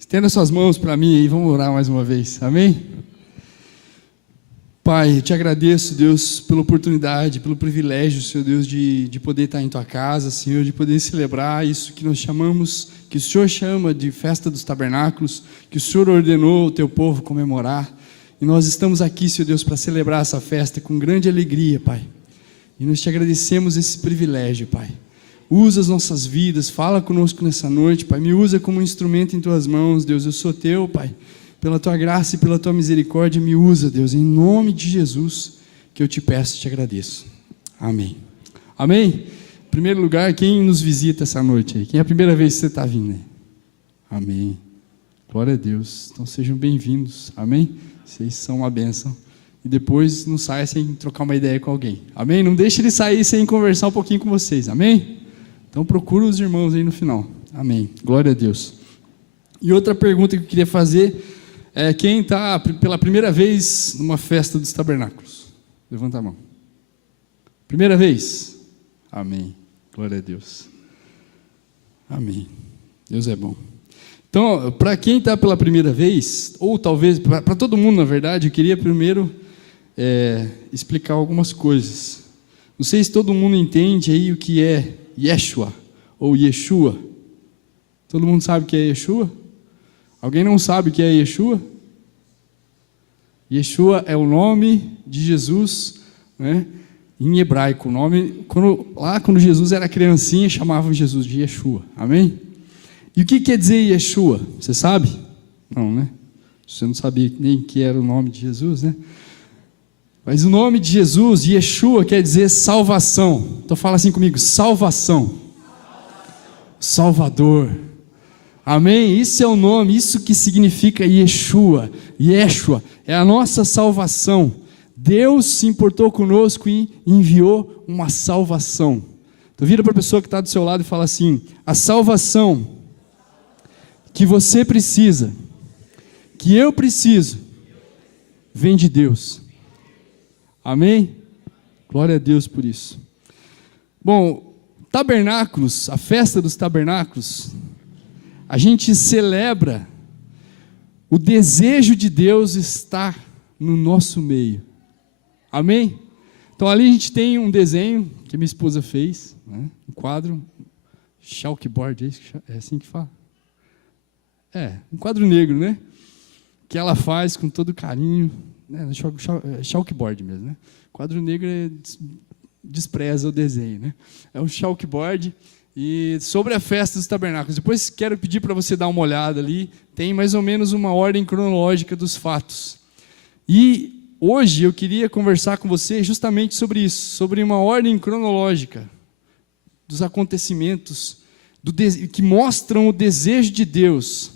Estenda suas mãos para mim e vamos orar mais uma vez, amém? Pai, eu te agradeço, Deus, pela oportunidade, pelo privilégio, Senhor Deus, de poder estar em Tua casa, Senhor, de poder celebrar isso que nós chamamos, que o Senhor chama de festa dos tabernáculos, que o Senhor ordenou o Teu povo comemorar, e nós estamos aqui, Senhor Deus, para celebrar essa festa com grande alegria, Pai, e nós te agradecemos esse privilégio, Pai. Usa as nossas vidas, fala conosco nessa noite, Pai, me usa como um instrumento em Tuas mãos, Deus, eu sou Teu, Pai. Pela Tua graça e pela Tua misericórdia, me usa, Deus, em nome de Jesus, que eu te peço e te agradeço. Amém. Amém? Em primeiro lugar, quem nos visita essa noite aí? Quem é a primeira vez que você está vindo aí? Amém. Glória a Deus. Então sejam bem-vindos. Amém? Vocês são uma bênção. E depois não saia sem trocar uma ideia com alguém. Amém? Não deixe ele sair sem conversar um pouquinho com vocês. Amém? Então procura os irmãos aí no final. Amém. Glória a Deus. E outra pergunta que eu queria fazer... quem está pela primeira vez numa festa dos tabernáculos? Levanta a mão. Primeira vez? Amém. Glória a Deus. Amém. Deus é bom. Então, para quem está pela primeira vez, ou talvez para todo mundo, na verdade, eu queria primeiro explicar algumas coisas. Não sei se todo mundo entende aí o que é Yeshua, ou Yeshua. Todo mundo sabe o que é Yeshua? Alguém não sabe o que é Yeshua? Yeshua é o nome de Jesus, né? Em hebraico. O nome, quando Jesus era criancinha, chamavam Jesus de Yeshua. Amém? E o que quer dizer Yeshua? Você sabe? Não, né? Você não sabia nem que era o nome de Jesus, né? Mas o nome de Jesus, Yeshua, quer dizer salvação. Então fala assim comigo, salvação. Salvador. Amém? Isso é o nome, isso que significa Yeshua. Yeshua é a nossa salvação. Deus se importou conosco e enviou uma salvação. Então vira para a pessoa que está do seu lado e fala assim: a salvação que você precisa, que eu preciso, vem de Deus. Amém? Glória a Deus por isso. Bom, tabernáculos, a festa dos tabernáculos, a gente celebra o desejo de Deus estar no nosso meio. Amém? Então ali a gente tem um desenho que minha esposa fez, né? Um quadro, chalkboard, é assim que fala? Um quadro negro, né? Que ela faz com todo carinho, né? Chalkboard mesmo, né? Quadro negro despreza o desenho, né? É um chalkboard. E sobre a festa dos tabernáculos, depois quero pedir para você dar uma olhada ali, tem mais ou menos uma ordem cronológica dos fatos. E hoje eu queria conversar com você justamente sobre isso, sobre uma ordem cronológica dos acontecimentos que mostram o desejo de Deus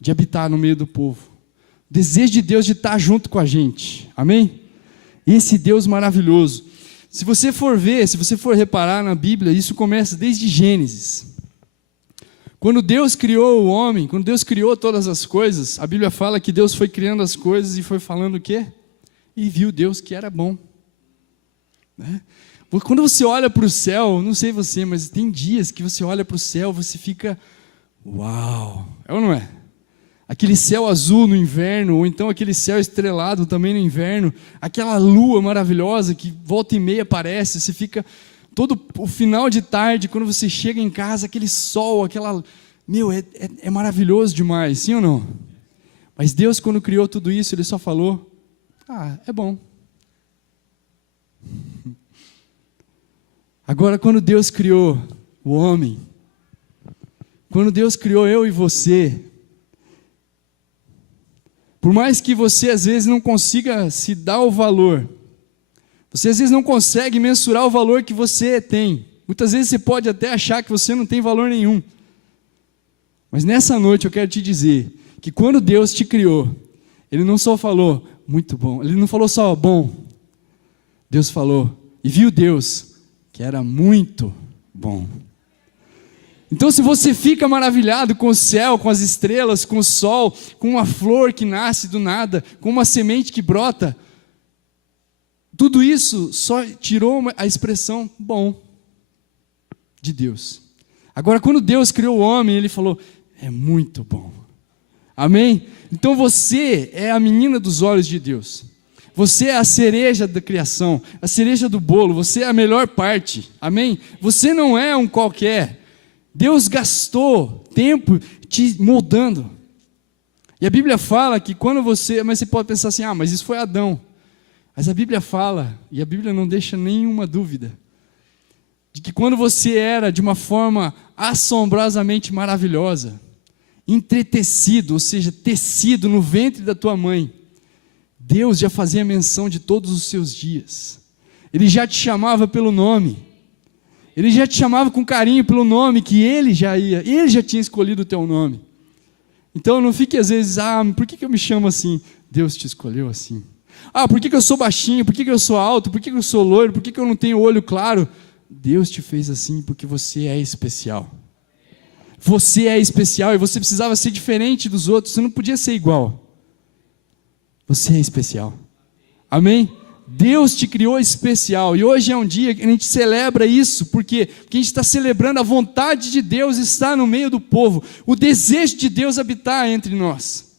de habitar no meio do povo, o desejo de Deus de estar junto com a gente, amém? Esse Deus maravilhoso. Se você for ver, se você for reparar na Bíblia, isso começa desde Gênesis. Quando Deus criou o homem, quando Deus criou todas as coisas, a Bíblia fala que Deus foi criando as coisas e foi falando o quê? E viu Deus que era bom. Né? Quando você olha para o céu, não sei você, mas tem dias que você olha para o céu, você fica, uau, é ou não é? Aquele céu azul no inverno, ou então aquele céu estrelado também no inverno, aquela lua maravilhosa que volta e meia aparece, você fica, todo o final de tarde, quando você chega em casa, aquele sol, é maravilhoso demais, sim ou não? Mas Deus, quando criou tudo isso, Ele só falou, é bom. Agora, quando Deus criou o homem, quando Deus criou eu e você, por mais que você às vezes não consiga se dar o valor, você às vezes não consegue mensurar o valor que você tem, muitas vezes você pode até achar que você não tem valor nenhum, mas nessa noite eu quero te dizer, que quando Deus te criou, Ele não só falou, muito bom, Ele não falou só bom, Deus falou, e viu Deus, que era muito bom. Então se você fica maravilhado com o céu, com as estrelas, com o sol, com uma flor que nasce do nada, com uma semente que brota, tudo isso só tirou a expressão bom de Deus. Agora quando Deus criou o homem, Ele falou, é muito bom. Amém? Então você é a menina dos olhos de Deus. Você é a cereja da criação, a cereja do bolo, você é a melhor parte. Amém? Você não é um qualquer. Deus gastou tempo te moldando. E a Bíblia fala que quando você... Mas você pode pensar assim, mas isso foi Adão. Mas a Bíblia fala, e a Bíblia não deixa nenhuma dúvida, de que quando você era de uma forma assombrosamente maravilhosa, entretecido, ou seja, tecido no ventre da tua mãe, Deus já fazia menção de todos os seus dias. Ele já te chamava pelo nome. Ele já te chamava com carinho pelo nome que Ele já tinha escolhido o teu nome. Então não fique às vezes, por que eu me chamo assim? Deus te escolheu assim. Por que eu sou baixinho? Por que eu sou alto? Por que eu sou loiro? Por que eu não tenho olho claro? Deus te fez assim porque você é especial. Você é especial e você precisava ser diferente dos outros, você não podia ser igual. Você é especial. Amém? Deus te criou especial e hoje é um dia que a gente celebra isso, porque a gente está celebrando a vontade de Deus estar no meio do povo, o desejo de Deus habitar entre nós.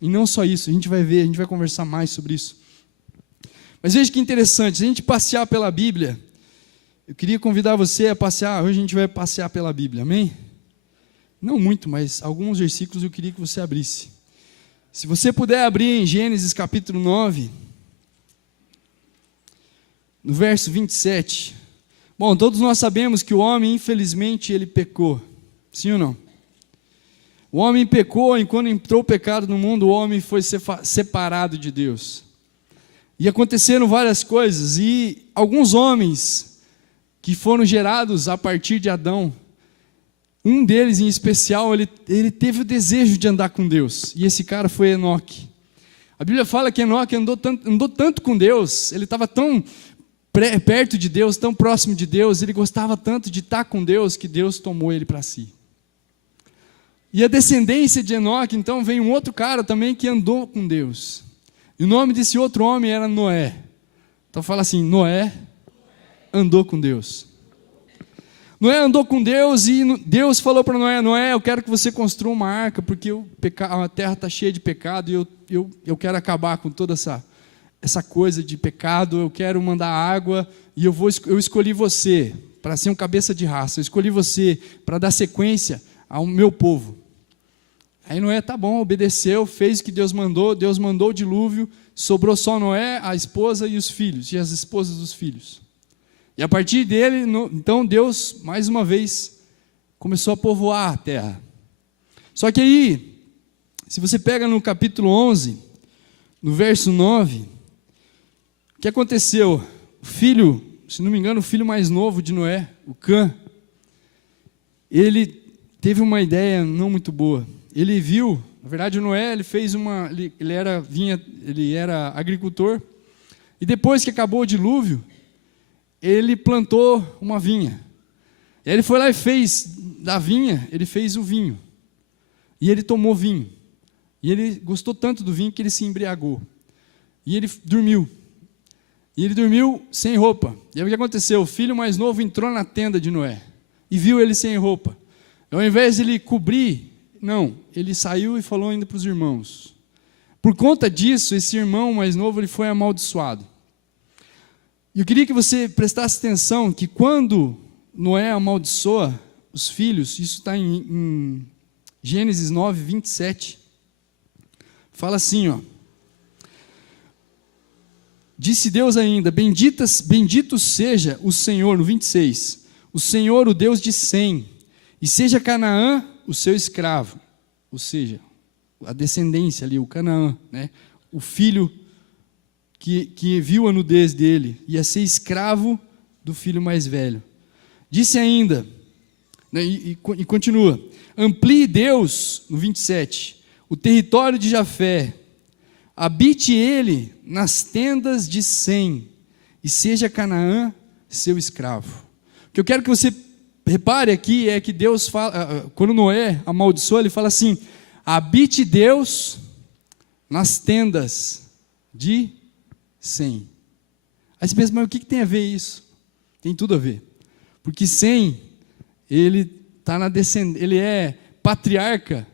E não só isso, a gente vai ver, a gente vai conversar mais sobre isso. Mas veja que interessante, se a gente passear pela Bíblia, eu queria convidar você a passear, hoje a gente vai passear pela Bíblia, amém? Não muito, mas alguns versículos eu queria que você abrisse. Se você puder abrir em Gênesis capítulo 9, no verso 27. Bom, todos nós sabemos que o homem, infelizmente, ele pecou. Sim ou não? O homem pecou e quando entrou o pecado no mundo, o homem foi separado de Deus. E aconteceram várias coisas, e alguns homens que foram gerados a partir de Adão, um deles em especial, ele teve o desejo de andar com Deus, e esse cara foi Enoque. A Bíblia fala que Enoque andou tanto com Deus, ele estava tão perto de Deus, tão próximo de Deus, ele gostava tanto de estar com Deus, que Deus tomou ele para si. E a descendência de Enoque, então, vem um outro cara também que andou com Deus. E o nome desse outro homem era Noé. Então fala assim, Noé andou com Deus. Noé andou com Deus e Deus falou para Noé, Noé, eu quero que você construa uma arca, porque a terra está cheia de pecado e eu quero acabar com toda essa coisa de pecado, eu quero mandar água e eu escolhi você para ser um cabeça de raça, eu escolhi você para dar sequência ao meu povo. Aí Noé, tá bom, obedeceu, fez o que Deus mandou o dilúvio, sobrou só Noé, a esposa e os filhos, e as esposas dos filhos. E a partir dele, então Deus, mais uma vez, começou a povoar a terra. Só que aí, se você pega no capítulo 11, no verso 9, o que aconteceu? O filho, se não me engano, o filho mais novo de Noé, o Cã, ele teve uma ideia não muito boa. Ele viu, na verdade o Noé, ele era agricultor, e depois que acabou o dilúvio, ele plantou uma vinha. E aí ele foi lá e fez da vinha, ele fez o vinho. E ele tomou vinho. E ele gostou tanto do vinho que ele se embriagou. E ele dormiu. E ele dormiu sem roupa. E aí o que aconteceu? O filho mais novo entrou na tenda de Noé e viu ele sem roupa. Ao invés de ele cobrir, não, ele saiu e falou ainda para os irmãos. Por conta disso, esse irmão mais novo ele foi amaldiçoado. E eu queria que você prestasse atenção que quando Noé amaldiçoa os filhos, isso está em Gênesis 9, 27, fala assim, disse Deus ainda, bendito seja o Senhor, no 26, o Senhor, o Deus de Sem, e seja Canaã o seu escravo, ou seja, a descendência ali, o Canaã, né? O filho que viu a nudez dele, ia ser escravo do filho mais velho. Disse ainda, né, e continua, amplie Deus, no 27, o território de Jafé, habite ele nas tendas de Sem, e seja Canaã seu escravo. O que eu quero que você repare aqui é que Deus fala, quando Noé amaldiçoa, ele fala assim, habite Deus nas tendas de Sem. Aí você pensa, mas o que tem a ver isso? Tem tudo a ver. Porque Sem, ele é patriarca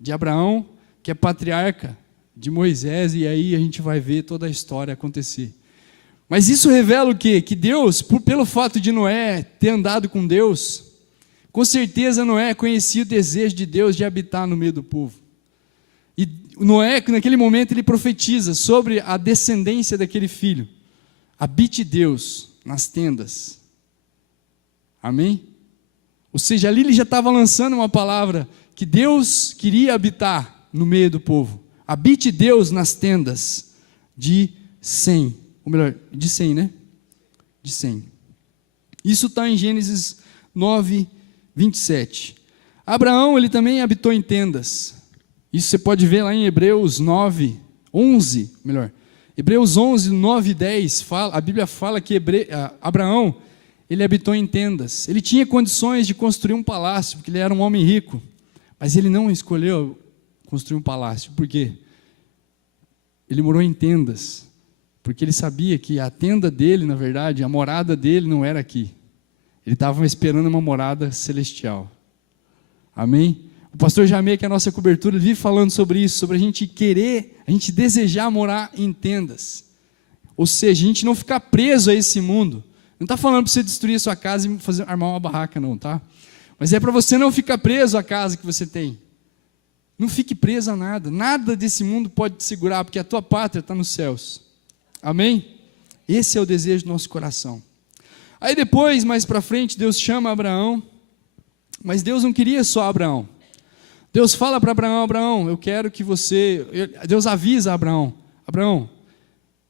de Abraão, que é patriarca de Moisés, e aí a gente vai ver toda a história acontecer. Mas isso revela o quê? Que Deus, pelo fato de Noé ter andado com Deus, com certeza Noé conhecia o desejo de Deus de habitar no meio do povo. E Noé, naquele momento, ele profetiza sobre a descendência daquele filho. Habite Deus nas tendas. Amém? Ou seja, ali ele já estava lançando uma palavra que Deus queria habitar no meio do povo. Habite Deus nas tendas de Sem. Ou melhor, de Sem, né? De Sem. Isso está em Gênesis 9, 27. Abraão, ele também habitou em tendas. Isso você pode ver lá em Hebreus 9, 11, melhor. Hebreus 11, 9 e 10, a Bíblia fala que Abraão, ele habitou em tendas. Ele tinha condições de construir um palácio, porque ele era um homem rico. Mas ele não escolheu construir um palácio. Por quê? Ele morou em tendas. Porque ele sabia que a tenda dele, na verdade, a morada dele não era aqui. Ele estava esperando uma morada celestial. Amém? O pastor Jamê, que é a nossa cobertura, vive falando sobre isso, sobre a gente querer, a gente desejar morar em tendas. Ou seja, a gente não ficar preso a esse mundo. Não está falando para você destruir a sua casa e armar uma barraca, não, tá? Mas é para você não ficar preso à casa que você tem. Não fique preso a nada. Nada desse mundo pode te segurar, porque a tua pátria está nos céus. Amém? Esse é o desejo do nosso coração. Aí depois, mais para frente, Deus chama Abraão. Mas Deus não queria só Abraão. Deus fala para Abraão: Abraão, eu quero que você... Deus avisa a Abraão: Abraão,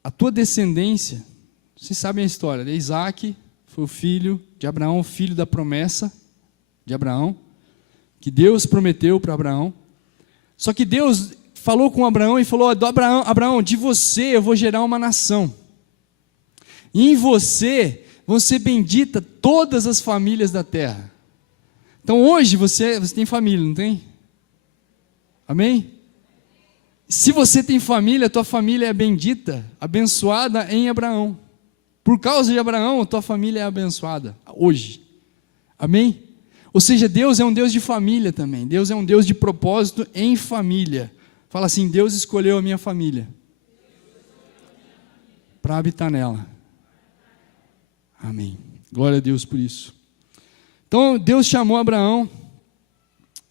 a tua descendência, vocês sabem a história, né? Isaac foi o filho de Abraão, o filho da promessa de Abraão, que Deus prometeu para Abraão. Só que Deus falou com Abraão e falou: Abraão, de você eu vou gerar uma nação. E em você vão ser benditas todas as famílias da terra. Então hoje você tem família, não tem? Amém? Se você tem família, tua família é bendita, abençoada em Abraão. Por causa de Abraão, tua família é abençoada hoje. Amém? Ou seja, Deus é um Deus de família também. Deus é um Deus de propósito em família. Fala assim: Deus escolheu a minha família para habitar nela. Amém. Glória a Deus por isso. Então, Deus chamou Abraão,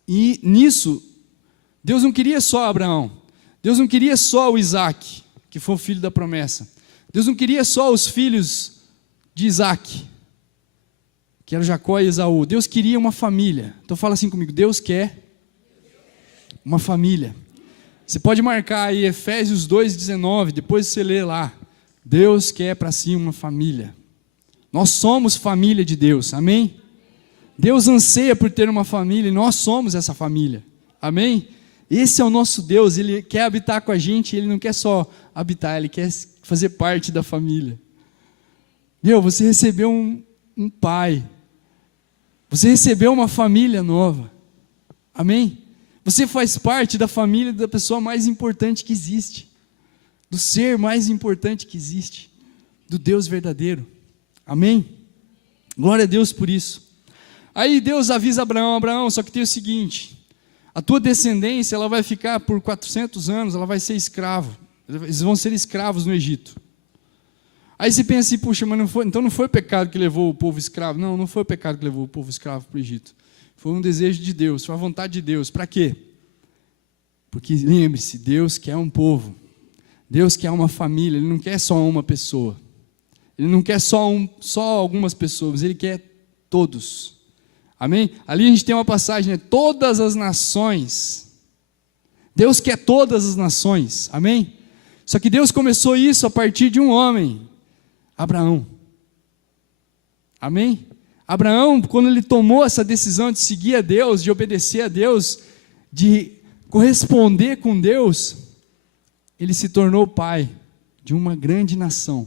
e nisso, Deus não queria só Abraão, Deus não queria só o Isaac, que foi o filho da promessa, Deus não queria só os filhos de Isaac, que eram Jacó e Esaú. Deus queria uma família. Então fala assim comigo: Deus quer uma família. Você pode marcar aí Efésios 2,19, depois você lê lá. Deus quer para si uma família. Nós somos família de Deus, amém? Deus anseia por ter uma família e nós somos essa família, amém? Esse é o nosso Deus, Ele quer habitar com a gente, Ele não quer só habitar, Ele quer fazer parte da família. Você recebeu um pai, você recebeu uma família nova, amém? Você faz parte da família da pessoa mais importante que existe, do ser mais importante que existe, do Deus verdadeiro, amém? Glória a Deus por isso. Aí Deus avisa Abraão: só que tem o seguinte, a tua descendência, ela vai ficar por 400 anos, ela vai ser escrava, eles vão ser escravos no Egito. Aí você pensa assim: puxa, mas então não foi o pecado que levou o povo escravo? Não, não foi o pecado que levou o povo escravo para o Egito. Foi um desejo de Deus, foi a vontade de Deus. Para quê? Porque lembre-se, Deus quer um povo, Deus quer uma família, Ele não quer só uma pessoa, Ele não quer só algumas pessoas, Ele quer todos. Amém? Ali a gente tem uma passagem, né? Todas as nações. Deus quer todas as nações, amém? Só que Deus começou isso a partir de um homem, Abraão. Amém? Abraão, quando ele tomou essa decisão de seguir a Deus, de obedecer a Deus, de corresponder com Deus, ele se tornou pai de uma grande nação.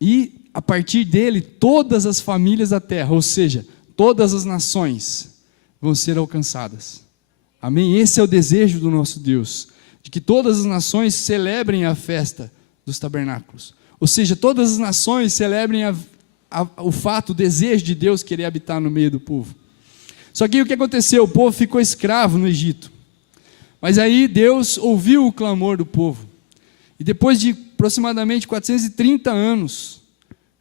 E a partir dele, todas as famílias da terra, ou seja, todas as nações vão ser alcançadas. Amém? Esse é o desejo do nosso Deus, de que todas as nações celebrem a festa dos tabernáculos. Ou seja, todas as nações celebrem o fato, o desejo de Deus querer habitar no meio do povo. Só que o que aconteceu? O povo ficou escravo no Egito. Mas aí Deus ouviu o clamor do povo. E depois de aproximadamente 430 anos,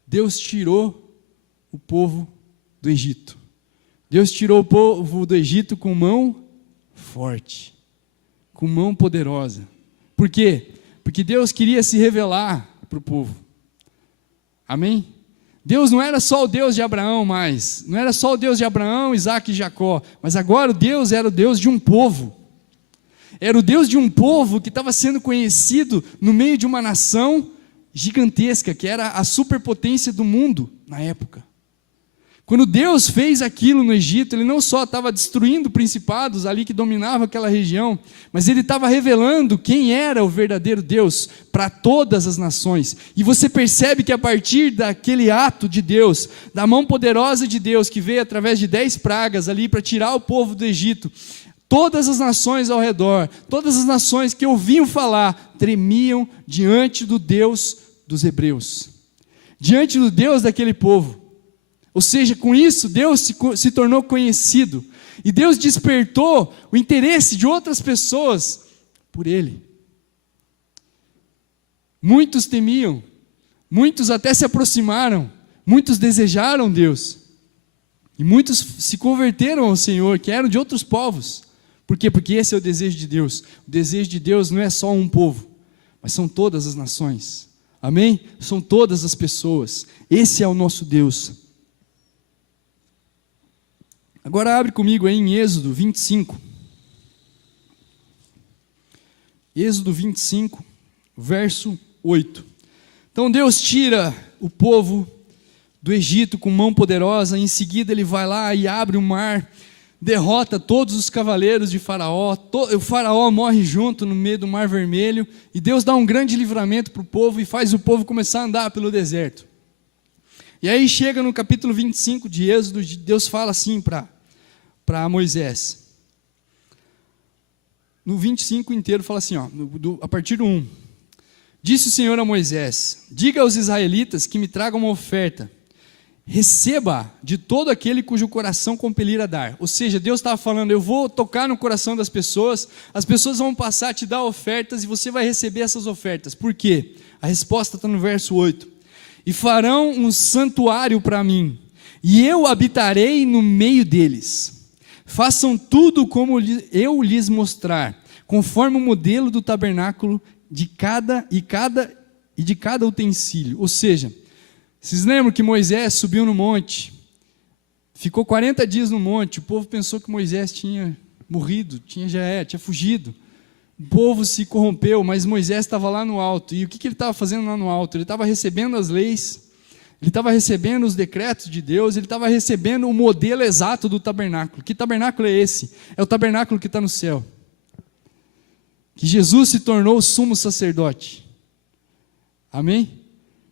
Deus tirou o povo do Egito. Deus tirou o povo do Egito com mão forte, com mão poderosa. Por quê? Porque Deus queria se revelar para o povo. Amém? Deus não era só o Deus de Abraão mais, não era só o Deus de Abraão, Isaac e Jacó, mas agora Deus era o Deus de um povo. Era o Deus de um povo que estava sendo conhecido no meio de uma nação gigantesca, que era a superpotência do mundo na época. Quando Deus fez aquilo no Egito, Ele não só estava destruindo principados ali que dominavam aquela região, mas Ele estava revelando quem era o verdadeiro Deus para todas as nações. E você percebe que a partir daquele ato de Deus, da mão poderosa de Deus, que veio através de 10 pragas ali para tirar o povo do Egito, todas as nações ao redor, todas as nações que ouviam falar, tremiam diante do Deus dos hebreus, diante do Deus daquele povo. Ou seja, com isso, Deus se tornou conhecido. E Deus despertou o interesse de outras pessoas por Ele. Muitos temiam, muitos até se aproximaram, muitos desejaram Deus. E muitos se converteram ao Senhor, que eram de outros povos. Por quê? Porque esse é o desejo de Deus. O desejo de Deus não é só um povo, mas são todas as nações. Amém? São todas as pessoas. Esse é o nosso Deus. Agora abre comigo aí em Êxodo 25. Êxodo 25, verso 8. Então Deus tira o povo do Egito com mão poderosa, em seguida Ele vai lá e abre o mar, derrota todos os cavaleiros de Faraó, o Faraó morre junto no meio do Mar Vermelho, e Deus dá um grande livramento para o povo e faz o povo começar a andar pelo deserto. E aí chega no capítulo 25 de Êxodo, Deus fala assim para Moisés. No 25 inteiro fala assim, ó, a partir do 1. Disse o Senhor a Moisés: diga aos israelitas que me tragam uma oferta. Receba de todo aquele cujo coração compelir a dar. Ou seja, Deus estava falando, eu vou tocar no coração das pessoas, as pessoas vão passar a te dar ofertas e você vai receber essas ofertas. Por quê? A resposta está no verso 8. E farão um santuário para mim, e eu habitarei no meio deles. Façam tudo como eu lhes mostrar, conforme o modelo do tabernáculo de cada utensílio. Ou seja, vocês lembram que Moisés subiu no monte, ficou 40 dias no monte, o povo pensou que Moisés tinha morrido, tinha fugido. O povo se corrompeu, mas Moisés estava lá no alto. E o que ele estava fazendo lá no alto? Ele estava recebendo as leis, ele estava recebendo os decretos de Deus, ele estava recebendo o modelo exato do tabernáculo. Que tabernáculo é esse? É o tabernáculo que está no céu. Que Jesus se tornou o sumo sacerdote. Amém?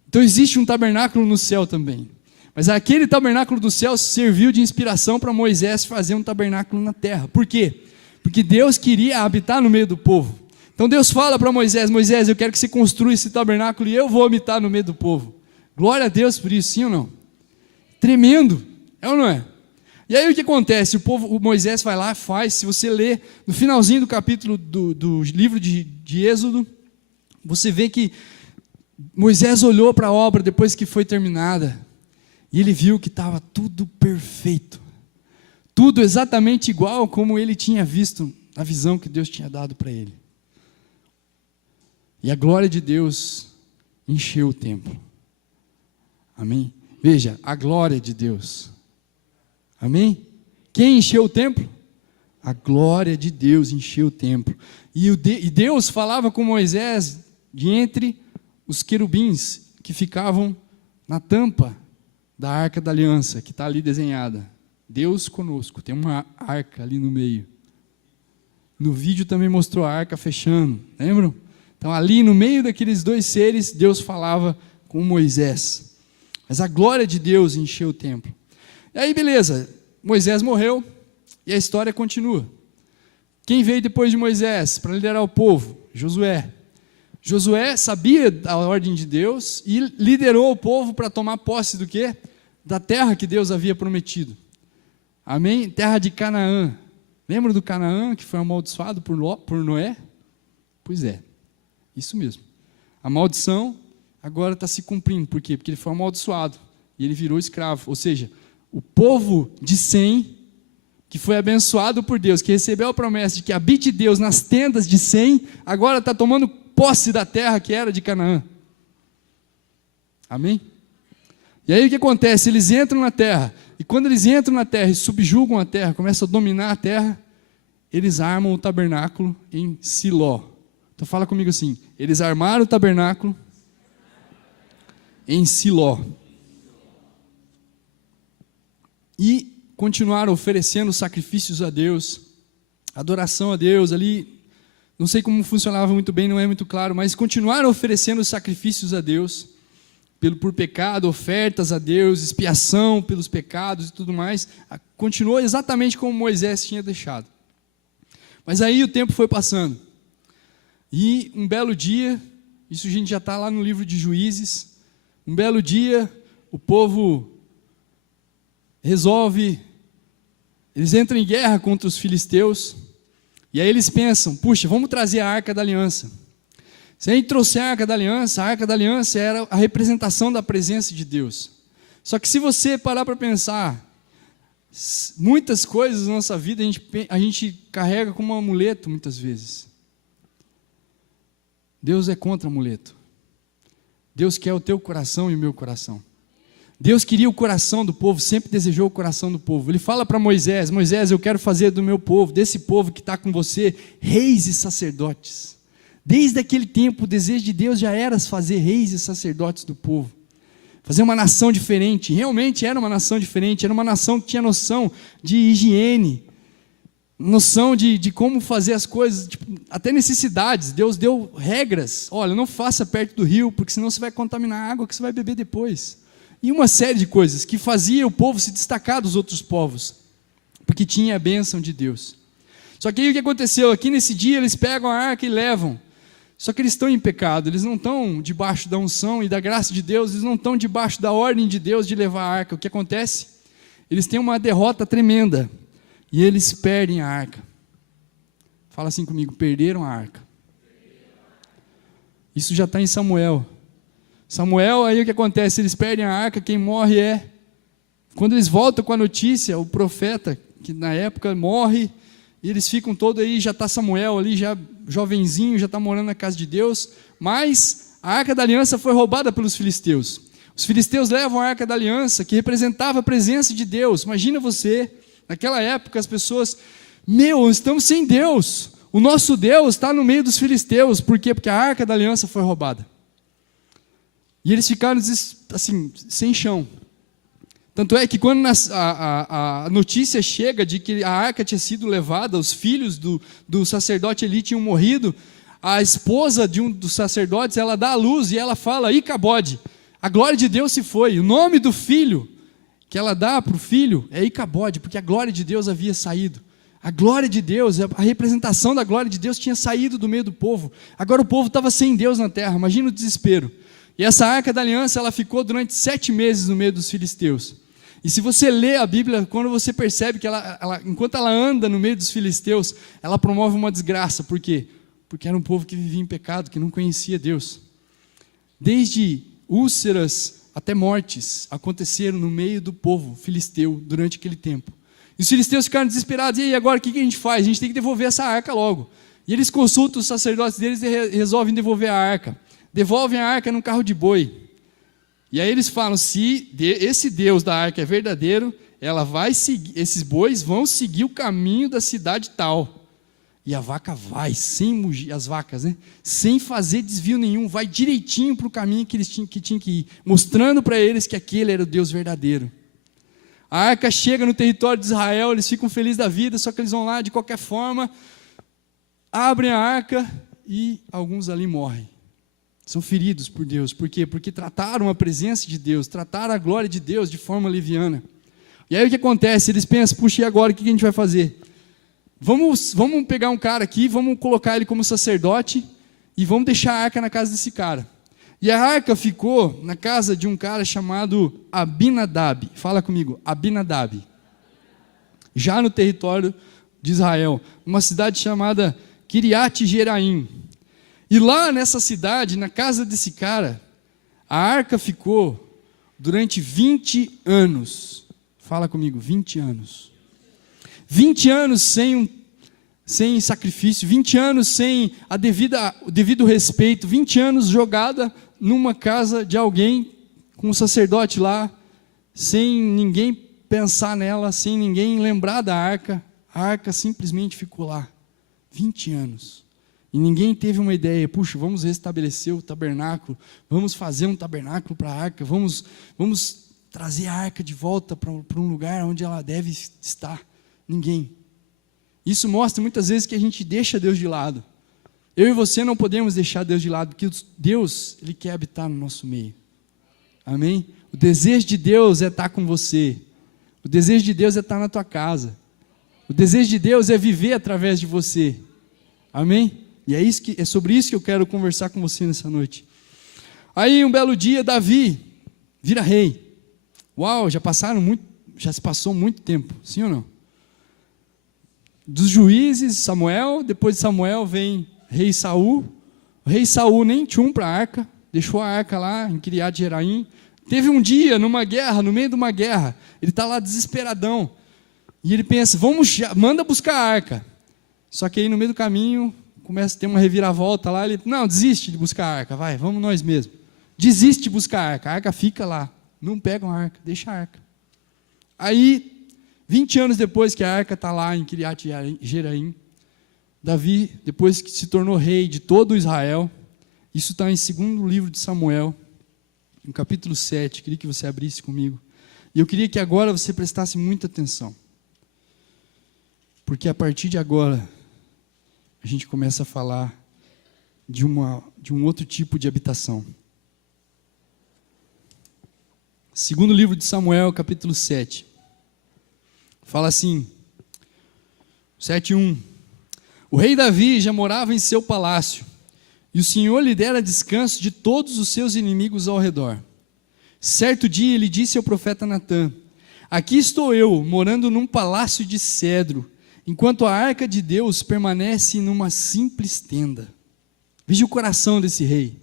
Então existe um tabernáculo no céu também. Mas aquele tabernáculo do céu serviu de inspiração para Moisés fazer um tabernáculo na terra. Por quê? Porque Deus queria habitar no meio do povo. Então Deus fala para Moisés: Moisés, eu quero que você construa esse tabernáculo e eu vou habitar no meio do povo. Glória a Deus por isso, sim ou não? Tremendo, é ou não é? E aí o que acontece? O Moisés vai lá, faz. Se você ler no finalzinho do capítulo do livro de Êxodo, você vê que Moisés olhou para a obra depois que foi terminada, e ele viu que estava tudo perfeito, tudo exatamente igual como ele tinha visto na visão que Deus tinha dado para ele. E a glória de Deus encheu o templo. Amém? Veja, a glória de Deus. Amém? Quem encheu o templo? A glória de Deus encheu o templo. E Deus falava com Moisés de entre os querubins que ficavam na tampa da Arca da Aliança, que está ali desenhada. Deus conosco, tem uma arca ali no meio. No vídeo também mostrou a arca fechando, lembram? Então ali no meio daqueles dois seres, Deus falava com Moisés. Mas a glória de Deus encheu o templo. E aí beleza, Moisés morreu e a história continua. Quem veio depois de Moisés para liderar o povo? Josué. Josué sabia da ordem de Deus e liderou o povo para tomar posse do quê? Da terra que Deus havia prometido. Amém? Terra de Canaã. Lembra do Canaã que foi amaldiçoado por Noé? Pois é, isso mesmo. A maldição agora está se cumprindo. Por quê? Porque ele foi amaldiçoado e ele virou escravo. Ou seja, o povo de Sem, que foi abençoado por Deus, que recebeu a promessa de que habite Deus nas tendas de Sem, agora está tomando posse da terra que era de Canaã. Amém? E aí o que acontece? Eles entram na terra, e quando eles entram na terra e subjugam a terra, começam a dominar a terra, eles armam o tabernáculo em Siló. Então fala comigo assim, eles armaram o tabernáculo em Siló. E continuaram oferecendo sacrifícios a Deus, adoração a Deus ali, não sei como funcionava muito bem, não é muito claro, mas continuaram oferecendo sacrifícios a Deus, por pecado, ofertas a Deus, expiação pelos pecados e tudo mais, continuou exatamente como Moisés tinha deixado. Mas aí o tempo foi passando, e um belo dia, isso a gente já está lá no livro de Juízes, um belo dia, o povo resolve, eles entram em guerra contra os filisteus, e aí eles pensam, puxa, vamos trazer a Arca da Aliança. Se a gente trouxer a Arca da Aliança era a representação da presença de Deus. Só que se você parar para pensar, muitas coisas na nossa vida a gente carrega como um amuleto muitas vezes. Deus é contra amuleto. Deus quer o teu coração e o meu coração. Deus queria o coração do povo, sempre desejou o coração do povo. Ele fala para Moisés, Moisés, eu quero fazer do meu povo, desse povo que está com você, reis e sacerdotes. Desde aquele tempo, o desejo de Deus já era fazer reis e sacerdotes do povo. Fazer uma nação diferente, realmente era uma nação diferente, era uma nação que tinha noção de higiene, noção de como fazer as coisas, até necessidades. Deus deu regras, olha, não faça perto do rio, porque senão você vai contaminar a água que você vai beber depois. E uma série de coisas que fazia o povo se destacar dos outros povos, porque tinha a bênção de Deus. Só que aí o que aconteceu? Aqui nesse dia eles pegam a arca e levam. Só que eles estão em pecado, eles não estão debaixo da unção e da graça de Deus, eles não estão debaixo da ordem de Deus de levar a arca. O que acontece? Eles têm uma derrota tremenda e eles perdem a arca. Fala assim comigo, perderam a arca. Isso já está em Samuel. Samuel, aí o que acontece? Eles perdem a arca, quem morre é... Quando eles voltam com a notícia, o profeta, que na época morre, e eles ficam todos aí, já está Samuel ali, já jovenzinho, já está morando na casa de Deus, mas a Arca da Aliança foi roubada pelos filisteus. Os filisteus levam a Arca da Aliança, que representava a presença de Deus. Imagina você, naquela época as pessoas, estamos sem Deus, o nosso Deus está no meio dos filisteus. Por quê? Porque a Arca da Aliança foi roubada. E eles ficaram assim, sem chão. Tanto é que quando a notícia chega de que a arca tinha sido levada, os filhos do sacerdote Eli tinham morrido, a esposa de um dos sacerdotes, ela dá a luz e ela fala, Icabode, a glória de Deus se foi. O nome do filho que ela dá para o filho é Icabode, porque a glória de Deus havia saído. A glória de Deus, a representação da glória de Deus tinha saído do meio do povo. Agora o povo estava sem Deus na terra, imagina o desespero. E essa Arca da Aliança, ela ficou durante 7 meses no meio dos filisteus. E se você lê a Bíblia, quando você percebe que enquanto ela anda no meio dos filisteus, ela promove uma desgraça. Por quê? Porque era um povo que vivia em pecado, que não conhecia Deus. Desde úlceras até mortes aconteceram no meio do povo filisteu durante aquele tempo. E os filisteus ficaram desesperados. E aí, agora o que a gente faz? A gente tem que devolver essa arca logo. E eles consultam os sacerdotes deles e resolvem devolver a arca. Devolvem a arca num carro de boi. E aí eles falam, se esse Deus da arca é verdadeiro, ela vai seguir, esses bois vão seguir o caminho da cidade tal. E a vaca vai, sem mugir, as vacas, né? Sem fazer desvio nenhum, vai direitinho para o caminho que eles tinham que ir, mostrando para eles que aquele era o Deus verdadeiro. A arca chega no território de Israel, eles ficam felizes da vida, só que eles vão lá de qualquer forma, abrem a arca e alguns ali morrem. São feridos por Deus. Por quê? Porque trataram a presença de Deus, trataram a glória de Deus de forma leviana. E aí o que acontece? Eles pensam, puxa, e agora o que a gente vai fazer? Vamos pegar um cara aqui, vamos colocar ele como sacerdote e vamos deixar a arca na casa desse cara. E a arca ficou na casa de um cara chamado Abinadab. Fala comigo, Abinadab. Já no território de Israel, uma cidade chamada Kiriat Jeraim. E lá nessa cidade, na casa desse cara, a arca ficou durante 20 anos. Fala comigo, 20 anos. 20 anos sem sacrifício, 20 anos sem o devido respeito, 20 anos jogada numa casa de alguém, com um sacerdote lá, sem ninguém pensar nela, sem ninguém lembrar da arca. A arca simplesmente ficou lá, 20 anos. E ninguém teve uma ideia, puxa, vamos restabelecer o tabernáculo, vamos fazer um tabernáculo para a arca, vamos trazer a arca de volta para um lugar onde ela deve estar. Ninguém. Isso mostra muitas vezes que a gente deixa Deus de lado. Eu e você não podemos deixar Deus de lado, porque Deus, Ele quer habitar no nosso meio. Amém? O desejo de Deus é estar com você. O desejo de Deus é estar na tua casa. O desejo de Deus é viver através de você. Amém? E é sobre isso que eu quero conversar com você nessa noite. Aí um belo dia, Davi vira rei. Uau, já se passou muito tempo, sim ou não? Dos juízes, Samuel, depois de Samuel vem rei Saul. O rei Saul nem tinha para a arca, deixou a arca lá em Kiriat Jeraim. Teve um dia, numa guerra, no meio de uma guerra, ele está lá desesperadão. E ele pensa, manda buscar a arca. Só que aí no meio do caminho, começa a ter uma reviravolta lá, ele, não, desiste de buscar a arca, vai, vamos nós mesmos. Desiste de buscar a arca fica lá. Não pegam a arca, deixa a arca. Aí, 20 anos depois que a arca está lá em Kiriat Jeraim, Davi, depois que se tornou rei de todo Israel, isso está em 2º livro de Samuel, no capítulo 7, queria que você abrisse comigo. E eu queria que agora você prestasse muita atenção. Porque a partir de agora, a gente começa a falar de um outro tipo de habitação. 2º livro de Samuel, capítulo 7. Fala assim, 7:1. O rei Davi já morava em seu palácio, e o Senhor lhe dera descanso de todos os seus inimigos ao redor. Certo dia ele disse ao profeta Natã, aqui estou eu, morando num palácio de cedro, enquanto a arca de Deus permanece numa simples tenda. Veja o coração desse rei.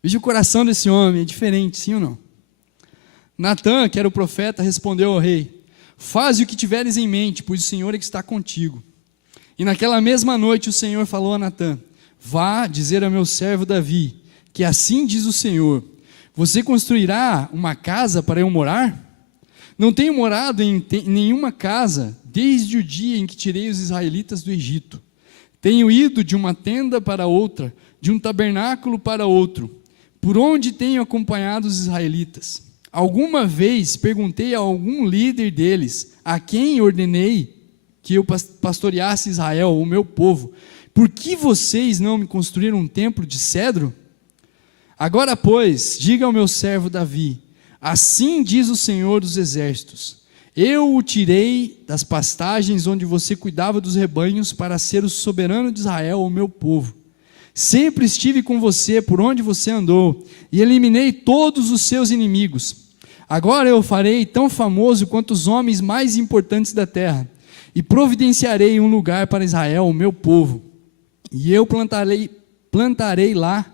Veja o coração desse homem, é diferente, sim ou não? Natã, que era o profeta, respondeu ao rei, faze o que tiveres em mente, pois o Senhor é que está contigo. E naquela mesma noite o Senhor falou a Natã, vá dizer ao meu servo Davi, que assim diz o Senhor, você construirá uma casa para eu morar? Não tenho morado em nenhuma casa, desde o dia em que tirei os israelitas do Egito. Tenho ido de uma tenda para outra, de um tabernáculo para outro, por onde tenho acompanhado os israelitas. Alguma vez perguntei a algum líder deles, a quem ordenei que eu pastoreasse Israel, o meu povo, por que vocês não me construíram um templo de cedro? Agora, pois, diga ao meu servo Davi, assim diz o Senhor dos Exércitos, eu o tirei das pastagens onde você cuidava dos rebanhos para ser o soberano de Israel, o meu povo. Sempre estive com você por onde você andou e eliminei todos os seus inimigos. Agora eu farei tão famoso quanto os homens mais importantes da terra e providenciarei um lugar para Israel, o meu povo. E eu plantarei lá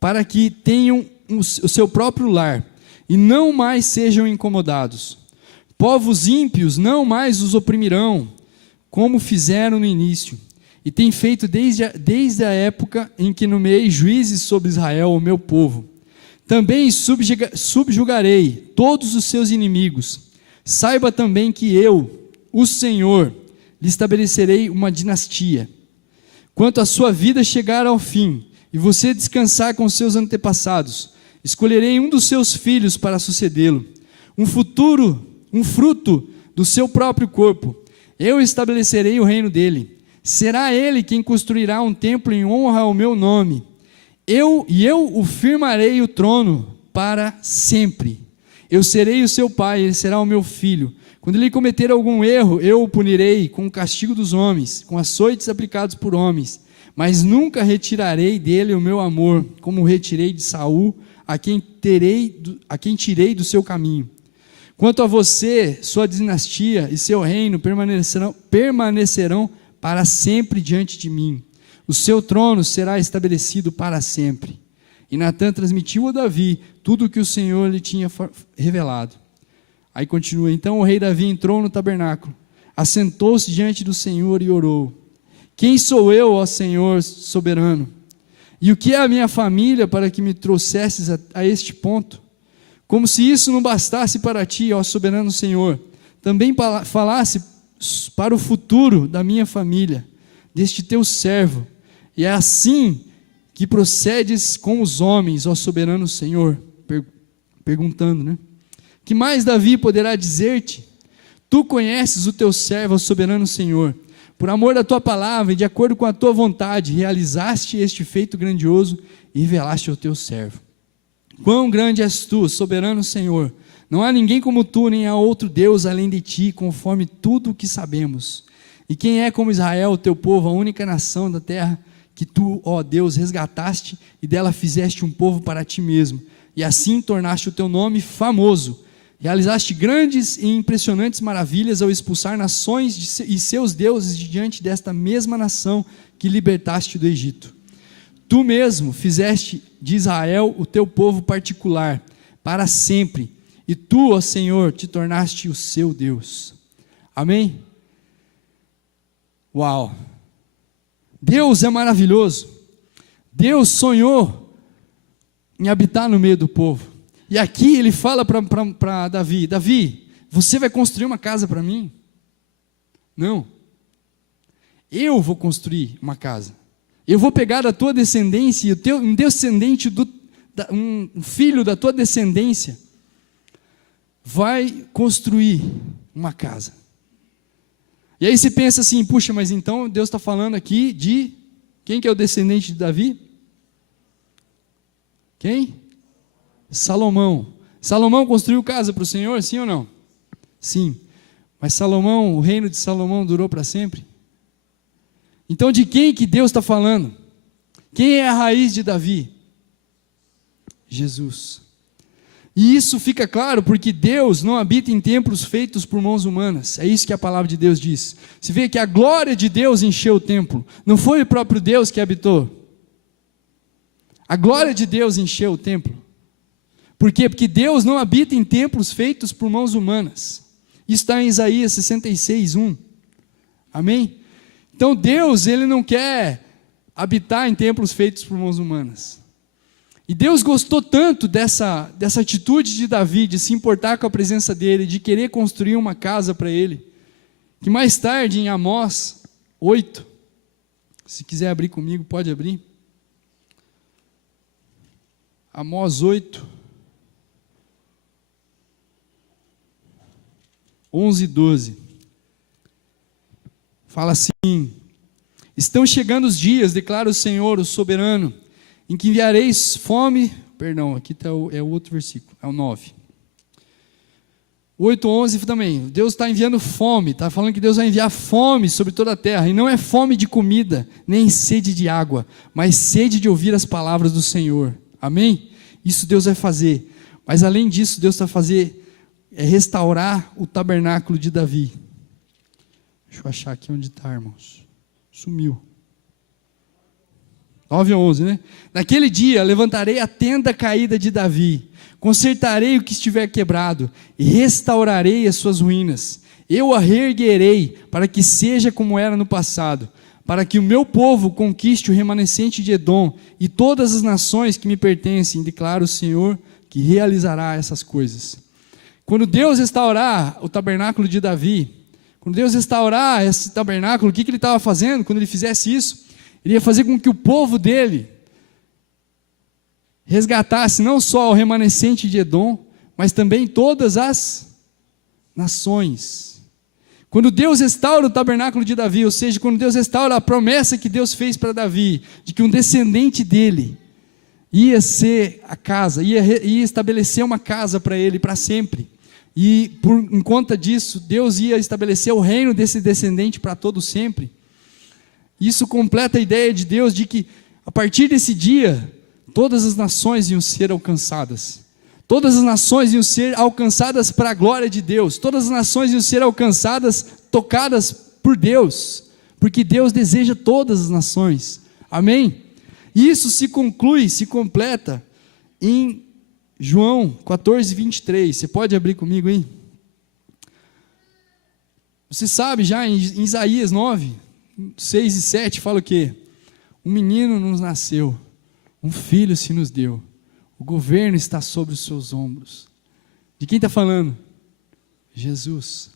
para que tenham o seu próprio lar e não mais sejam incomodados. Povos ímpios não mais os oprimirão, como fizeram no início, e tem feito desde a época em que nomeei juízes sobre Israel, o meu povo. Também subjugarei todos os seus inimigos. Saiba também que eu, o Senhor, lhe estabelecerei uma dinastia. Quanto a sua vida chegar ao fim, e você descansar com seus antepassados, escolherei um dos seus filhos para sucedê-lo, um fruto do seu próprio corpo. Eu estabelecerei o reino dele. Será ele quem construirá um templo em honra ao meu nome. Eu o firmarei o trono para sempre. Eu serei o seu pai, ele será o meu filho. Quando ele cometer algum erro, eu o punirei com o castigo dos homens, com açoites aplicados por homens. Mas nunca retirarei dele o meu amor, como retirei de Saul, a quem tirei do seu caminho. Quanto a você, sua dinastia e seu reino permanecerão para sempre diante de mim. O seu trono será estabelecido para sempre. E Natã transmitiu a Davi tudo o que o Senhor lhe tinha revelado. Aí continua, então o rei Davi entrou no tabernáculo, assentou-se diante do Senhor e orou. Quem sou eu, ó Senhor soberano? E o que é a minha família para que me trouxesses a este ponto? Como se isso não bastasse para ti, ó soberano Senhor, também falasse para o futuro da minha família, deste teu servo. E é assim que procedes com os homens, ó soberano Senhor, perguntando, né? Que mais Davi poderá dizer-te? Tu conheces o teu servo, ó soberano Senhor. Por amor da tua palavra e de acordo com a tua vontade, realizaste este feito grandioso e revelaste ao teu servo. Quão grande és tu, soberano Senhor. Não há ninguém como tu, nem há outro Deus além de ti, conforme tudo o que sabemos. E quem é como Israel, o teu povo, a única nação da terra que tu, ó Deus, resgataste e dela fizeste um povo para ti mesmo. E assim tornaste o teu nome famoso. Realizaste grandes e impressionantes maravilhas ao expulsar nações e seus deuses de diante desta mesma nação que libertaste do Egito. Tu mesmo fizeste de Israel o teu povo particular, para sempre, e tu, ó Senhor, te tornaste o seu Deus. Amém? Uau! Deus é maravilhoso. Deus sonhou em habitar no meio do povo. E aqui ele fala para Davi, Davi, você vai construir uma casa para mim? Não. Eu vou construir uma casa. Eu vou pegar a tua descendência e um descendente, um filho da tua descendência, vai construir uma casa. E aí você pensa assim, puxa, mas então Deus está falando aqui de, quem que é o descendente de Davi? Quem? Salomão. Salomão construiu casa para o Senhor, sim ou não? Sim. Mas Salomão, o reino de Salomão durou para sempre? Então de quem que Deus está falando? Quem é a raiz de Davi? Jesus. E isso fica claro porque Deus não habita em templos feitos por mãos humanas. É isso que a palavra de Deus diz. Você vê que a glória de Deus encheu o templo. Não foi o próprio Deus que habitou. A glória de Deus encheu o templo. Por quê? Porque Deus não habita em templos feitos por mãos humanas. Isso está em Isaías 66, 1. Amém? Então Deus, Ele não quer habitar em templos feitos por mãos humanas. E Deus gostou tanto dessa atitude de Davi, de se importar com a presença dele, de querer construir uma casa para ele, que mais tarde em Amós 8, se quiser abrir comigo, pode abrir. Amós 8, 11 e 12. Fala assim: estão chegando os dias, declara o Senhor, o soberano, em que enviareis fome, aqui é o outro versículo, é o 9. 8, 11 também, Deus está enviando fome, está falando que Deus vai enviar fome sobre toda a terra, e não é fome de comida, nem sede de água, mas sede de ouvir as palavras do Senhor. Amém? Isso Deus vai fazer, mas além disso, Deus vai fazer, restaurar o tabernáculo de Davi. Deixa eu achar aqui onde está, irmãos. Sumiu. 9 e 11, né? Naquele dia levantarei a tenda caída de Davi, consertarei o que estiver quebrado e restaurarei as suas ruínas. Eu a reerguerei para que seja como era no passado, para que o meu povo conquiste o remanescente de Edom e todas as nações que me pertencem, declara o Senhor, que realizará essas coisas. Quando Deus restaurar o tabernáculo de Davi, quando Deus restaurar esse tabernáculo, o que ele estava fazendo quando ele fizesse isso? Ele ia fazer com que o povo dele resgatasse não só o remanescente de Edom, mas também todas as nações. Quando Deus restaura o tabernáculo de Davi, ou seja, quando Deus restaura a promessa que Deus fez para Davi, de que um descendente dele ia ser a casa, ia estabelecer uma casa para ele para sempre. E em conta disso, Deus ia estabelecer o reino desse descendente para todo sempre. Isso completa a ideia de Deus de que, a partir desse dia, todas as nações iam ser alcançadas. Todas as nações iam ser alcançadas para a glória de Deus. Todas as nações iam ser alcançadas, tocadas por Deus, porque Deus deseja todas as nações. Amém? E isso se conclui, se completa em João 14, 23. Você pode abrir comigo aí? Você sabe já em Isaías 9, 6 e 7, fala o quê? Um menino nos nasceu, um filho se nos deu, o governo está sobre os seus ombros. De quem está falando? Jesus.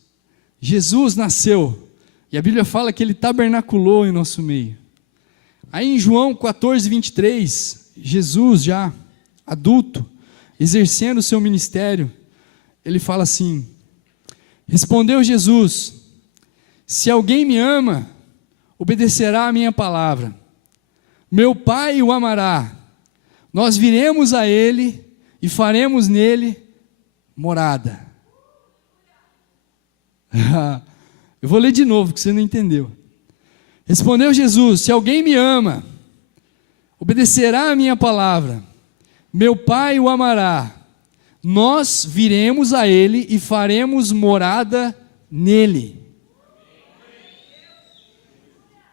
Jesus nasceu, e a Bíblia fala que ele tabernaculou em nosso meio. Aí em João 14, 23, Jesus já adulto, exercendo o seu ministério, ele fala assim: respondeu Jesus: se alguém me ama, obedecerá a minha palavra. Meu Pai o amará. Nós viremos a ele e faremos nele morada. Eu vou ler de novo, porque você não entendeu. Respondeu Jesus: se alguém me ama, obedecerá a minha palavra. Meu Pai o amará. Nós viremos a ele e faremos morada nele.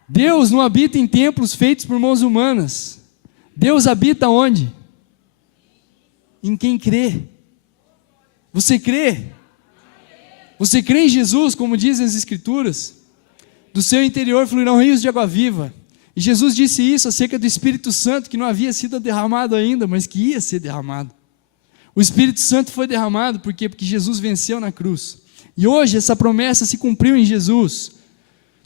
Deus não habita em templos feitos por mãos humanas. Deus habita onde? Em quem crê. Você crê? Você crê em Jesus, como dizem as Escrituras? Do seu interior fluirão rios de água viva. E Jesus disse isso acerca do Espírito Santo, que não havia sido derramado ainda, mas que ia ser derramado. O Espírito Santo foi derramado, por quê? Porque Jesus venceu na cruz. E hoje essa promessa se cumpriu em Jesus.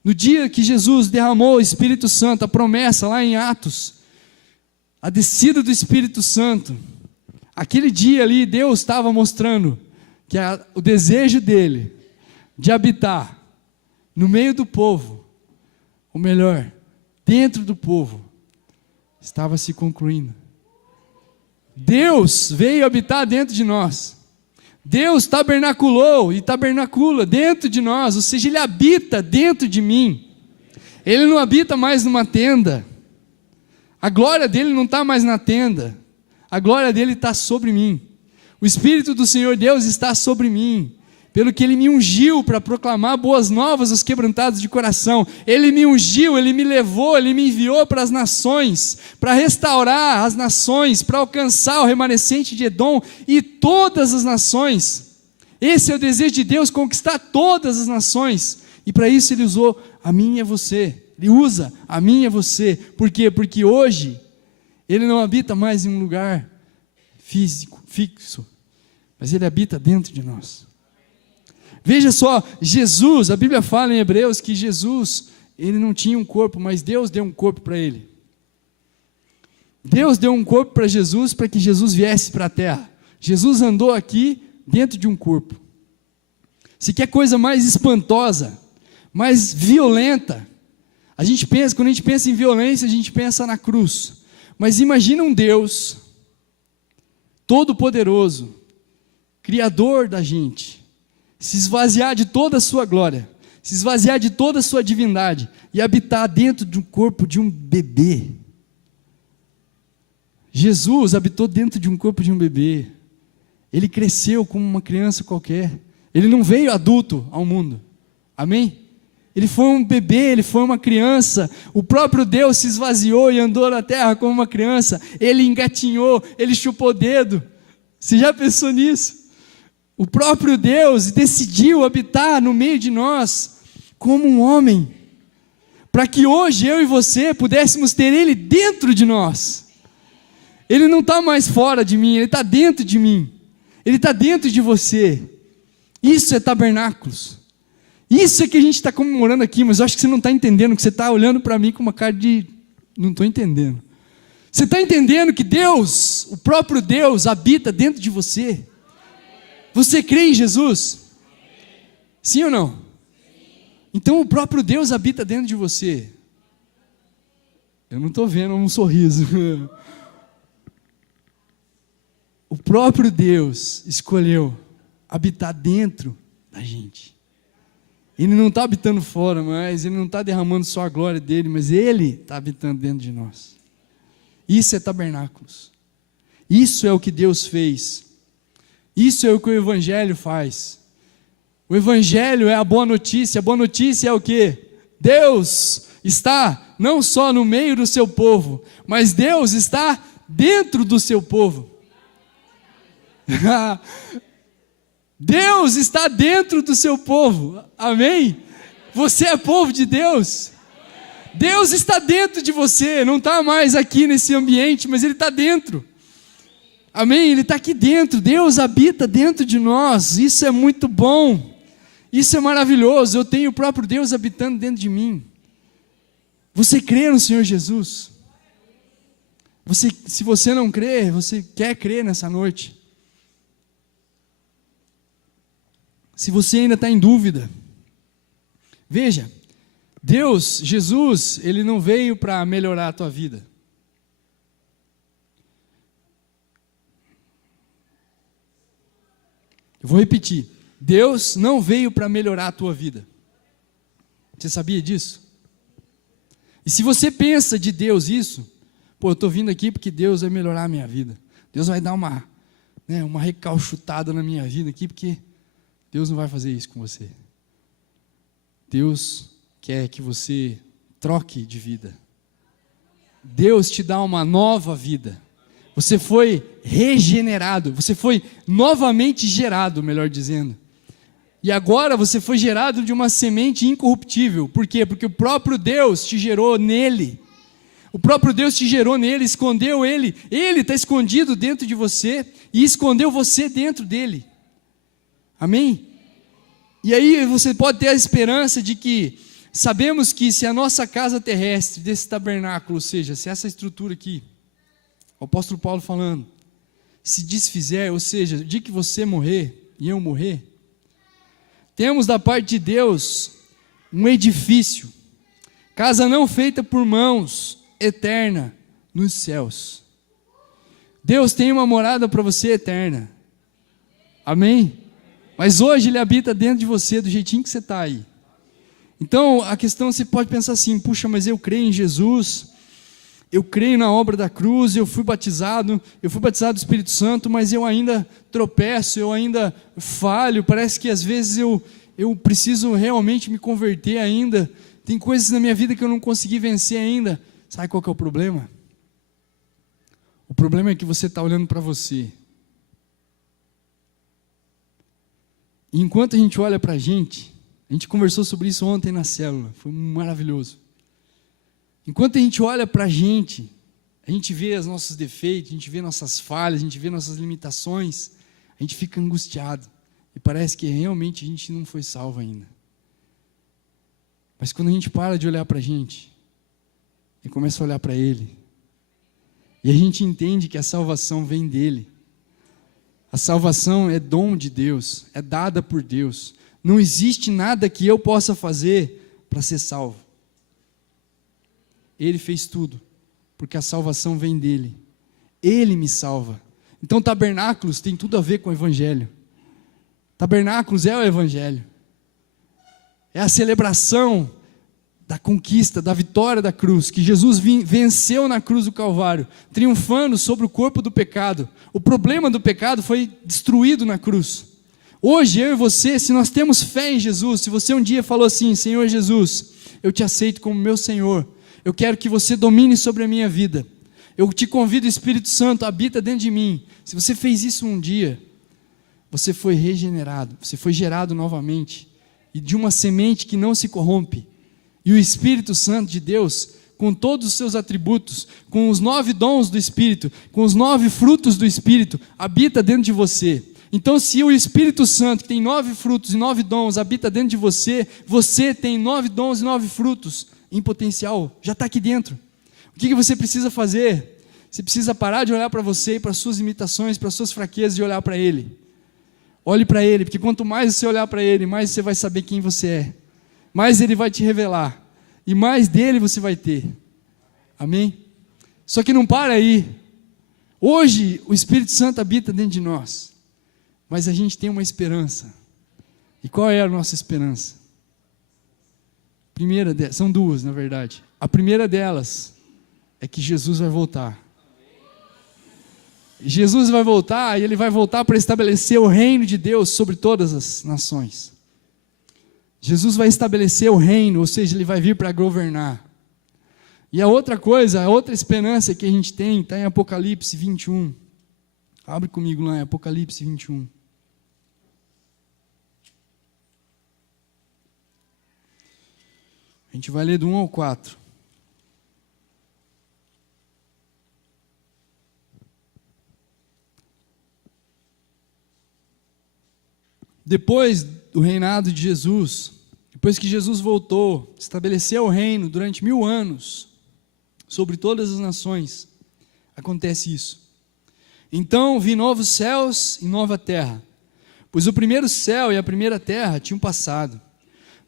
No dia que Jesus derramou o Espírito Santo, a promessa lá em Atos, a descida do Espírito Santo, aquele dia ali Deus estava mostrando que o desejo dele de habitar no meio do povo, ou melhor, dentro do povo, estava se concluindo. Deus veio habitar dentro de nós. Deus tabernaculou e tabernacula dentro de nós, ou seja, Ele habita dentro de mim. Ele não habita mais numa tenda. A glória dele não está mais na tenda. A glória dele está sobre mim. O Espírito do Senhor Deus está sobre mim, pelo que Ele me ungiu para proclamar boas novas aos quebrantados de coração. Ele me ungiu, Ele me levou, Ele me enviou para as nações, para restaurar as nações, para alcançar o remanescente de Edom e todas as nações. Esse é o desejo de Deus, conquistar todas as nações, e para isso Ele usou a mim e a você. Ele usa a mim e a você. Por quê? Porque hoje Ele não habita mais em um lugar físico, fixo, mas Ele habita dentro de nós. Veja só, Jesus, a Bíblia fala em Hebreus que Jesus, Ele não tinha um corpo, mas Deus deu um corpo para Ele. Deus deu um corpo para Jesus, para que Jesus viesse para a terra. Jesus andou aqui dentro de um corpo. Se quer coisa mais espantosa, mais violenta, quando a gente pensa em violência, a gente pensa na cruz. Mas imagina um Deus todo-poderoso, criador da gente, se esvaziar de toda a sua glória, se esvaziar de toda a sua divindade e habitar dentro de um corpo de um bebê. Jesus habitou dentro de um corpo de um bebê. Ele cresceu como uma criança qualquer. Ele não veio adulto ao mundo. Amém? Ele foi um bebê, ele foi uma criança. O próprio Deus se esvaziou e andou na terra como uma criança. Ele engatinhou, ele chupou o dedo. Você já pensou nisso? O próprio Deus decidiu habitar no meio de nós como um homem, para que hoje eu e você pudéssemos ter Ele dentro de nós. Ele não está mais fora de mim, Ele está dentro de mim. Ele está dentro de você. Isso é tabernáculos. Isso é que a gente está comemorando aqui, mas eu acho que você não está entendendo, que você está olhando para mim com uma cara de, não estou entendendo. Você está entendendo que Deus, o próprio Deus, habita dentro de você? Você crê em Jesus? Sim ou não? Então o próprio Deus habita dentro de você. Eu não estou vendo um sorriso. O próprio Deus escolheu habitar dentro da gente. Ele não está habitando fora, mas Ele não está derramando só a glória dEle, mas Ele está habitando dentro de nós. Isso é tabernáculos. Isso é o que Deus fez. Isso é o que o Evangelho faz. O Evangelho é a boa notícia. A boa notícia é o quê? Deus está não só no meio do seu povo, mas Deus está dentro do seu povo. Deus está dentro do seu povo. Amém? Você é povo de Deus. Deus está dentro de você. Não está mais aqui nesse ambiente, mas Ele está dentro. Amém? Ele está aqui dentro. Deus habita dentro de nós. Isso é muito bom. Isso é maravilhoso. Eu tenho o próprio Deus habitando dentro de mim. Você crê no Senhor Jesus? Se você não crê, você quer crer nessa noite? Se você ainda está em dúvida, veja, Deus, Jesus, Ele não veio para melhorar a tua vida. Eu vou repetir, Deus não veio para melhorar a tua vida. Você sabia disso? E se você pensa de Deus isso, eu estou vindo aqui porque Deus vai melhorar a minha vida. Deus vai dar uma recalchutada na minha vida aqui, porque Deus não vai fazer isso com você. Deus quer que você troque de vida. Deus te dá uma nova vida. Você foi regenerado, você foi novamente gerado, melhor dizendo. E agora você foi gerado de uma semente incorruptível. Por quê? Porque o próprio Deus te gerou nele. O próprio Deus te gerou nele, escondeu ele. Ele está escondido dentro de você e escondeu você dentro dele. Amém? E aí você pode ter a esperança de que, sabemos que se a nossa casa terrestre, desse tabernáculo, ou seja, se essa estrutura aqui, o apóstolo Paulo falando, se desfizer, ou seja, o dia que você morrer e eu morrer, temos da parte de Deus um edifício, casa não feita por mãos, eterna nos céus. Deus tem uma morada para você eterna. Amém? Mas hoje Ele habita dentro de você, do jeitinho que você está aí. Então a questão, você pode pensar assim, puxa, mas eu creio em Jesus, eu creio na obra da cruz, eu fui batizado do Espírito Santo, mas eu ainda tropeço, eu ainda falho, parece que às vezes eu preciso realmente me converter ainda, tem coisas na minha vida que eu não consegui vencer ainda. Sabe qual que é o problema? O problema é que você está olhando para você. E enquanto a gente olha para a gente conversou sobre isso ontem na célula, foi maravilhoso. Enquanto a gente olha para a gente vê os nossos defeitos, a gente vê nossas falhas, a gente vê nossas limitações, a gente fica angustiado. E parece que realmente a gente não foi salvo ainda. Mas quando a gente para de olhar para a gente, e começa a olhar para Ele, e a gente entende que a salvação vem dEle. A salvação é dom de Deus, é dada por Deus. Não existe nada que eu possa fazer para ser salvo. Ele fez tudo, porque a salvação vem dEle. Ele me salva. Então tabernáculos tem tudo a ver com o Evangelho. Tabernáculos é o Evangelho. É a celebração da conquista, da vitória da cruz, que Jesus venceu na cruz do Calvário, triunfando sobre o corpo do pecado. O problema do pecado foi destruído na cruz. Hoje, eu e você, se nós temos fé em Jesus, se você um dia falou assim, Senhor Jesus, eu te aceito como meu Senhor, eu quero que você domine sobre a minha vida, eu te convido, Espírito Santo, habita dentro de mim. Se você fez isso um dia, você foi regenerado, você foi gerado novamente, e de uma semente que não se corrompe. E o Espírito Santo de Deus, com todos os seus atributos, com os 9 dons do Espírito, com os 9 frutos do Espírito, habita dentro de você. Então, se o Espírito Santo, que tem 9 frutos e 9 dons, habita dentro de você, você tem 9 dons e 9 frutos em potencial, já está aqui dentro. O que você precisa fazer? Você precisa parar de olhar para você e para as suas limitações, para as suas fraquezas e olhar para Ele. Olhe para Ele, porque quanto mais você olhar para Ele, mais você vai saber quem você é. Mais Ele vai te revelar, e mais dele você vai ter. Amém? Só que não para aí. Hoje o Espírito Santo habita dentro de nós, mas a gente tem uma esperança. E qual é a nossa esperança? São duas, na verdade. A primeira delas é que Jesus vai voltar. Jesus vai voltar, e Ele vai voltar para estabelecer o reino de Deus sobre todas as nações. Jesus vai estabelecer o reino, ou seja, Ele vai vir para governar. E a outra coisa, a outra esperança que a gente tem, está em Apocalipse 21. Abre comigo lá em Apocalipse 21. A gente vai ler do 1 ao 4. Depois do reinado de Jesus, depois que Jesus voltou, estabeleceu o reino durante 1000 anos, sobre todas as nações, acontece isso. Então vi novos céus e nova terra, pois o primeiro céu e a primeira terra tinham passado,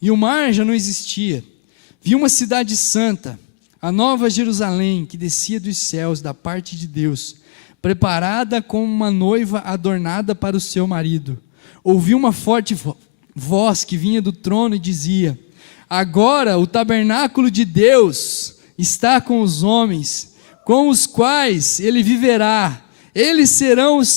e o mar já não existia. Vi uma cidade santa, a nova Jerusalém, que descia dos céus da parte de Deus, preparada como uma noiva adornada para o seu marido. Ouvi uma forte voz que vinha do trono e dizia: agora o tabernáculo de Deus está com os homens, com os quais ele viverá. Eles serão os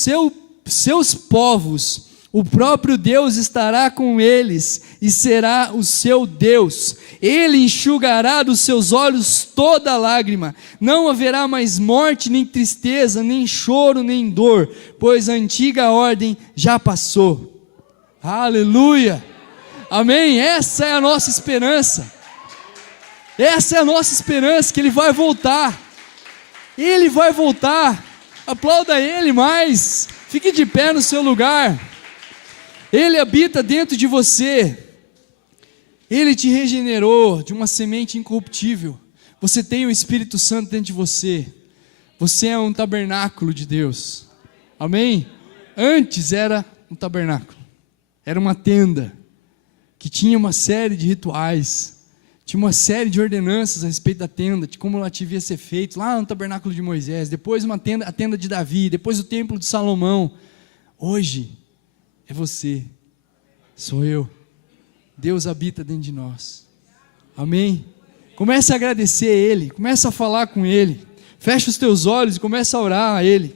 seus povos. O próprio Deus estará com eles e será o seu Deus. Ele enxugará dos seus olhos toda lágrima. Não haverá mais morte, nem tristeza, nem choro, nem dor, pois a antiga ordem já passou. Aleluia! Amém? Essa é a nossa esperança. Essa é a nossa esperança, que Ele vai voltar. Ele vai voltar. Aplauda Ele mais. Fique de pé no seu lugar. Ele habita dentro de você. Ele te regenerou de uma semente incorruptível. Você tem o Espírito Santo dentro de você. Você é um tabernáculo de Deus. Amém? Antes era um tabernáculo. Era uma tenda que tinha uma série de rituais. Tinha uma série de ordenanças a respeito da tenda, de como ela devia ser feita. Lá no tabernáculo de Moisés. Depois a tenda de Davi. Depois o templo de Salomão. Hoje é você, sou eu. Deus habita dentro de nós. Amém? Comece a agradecer a Ele, comece a falar com Ele. Fecha os teus olhos e comece a orar a Ele.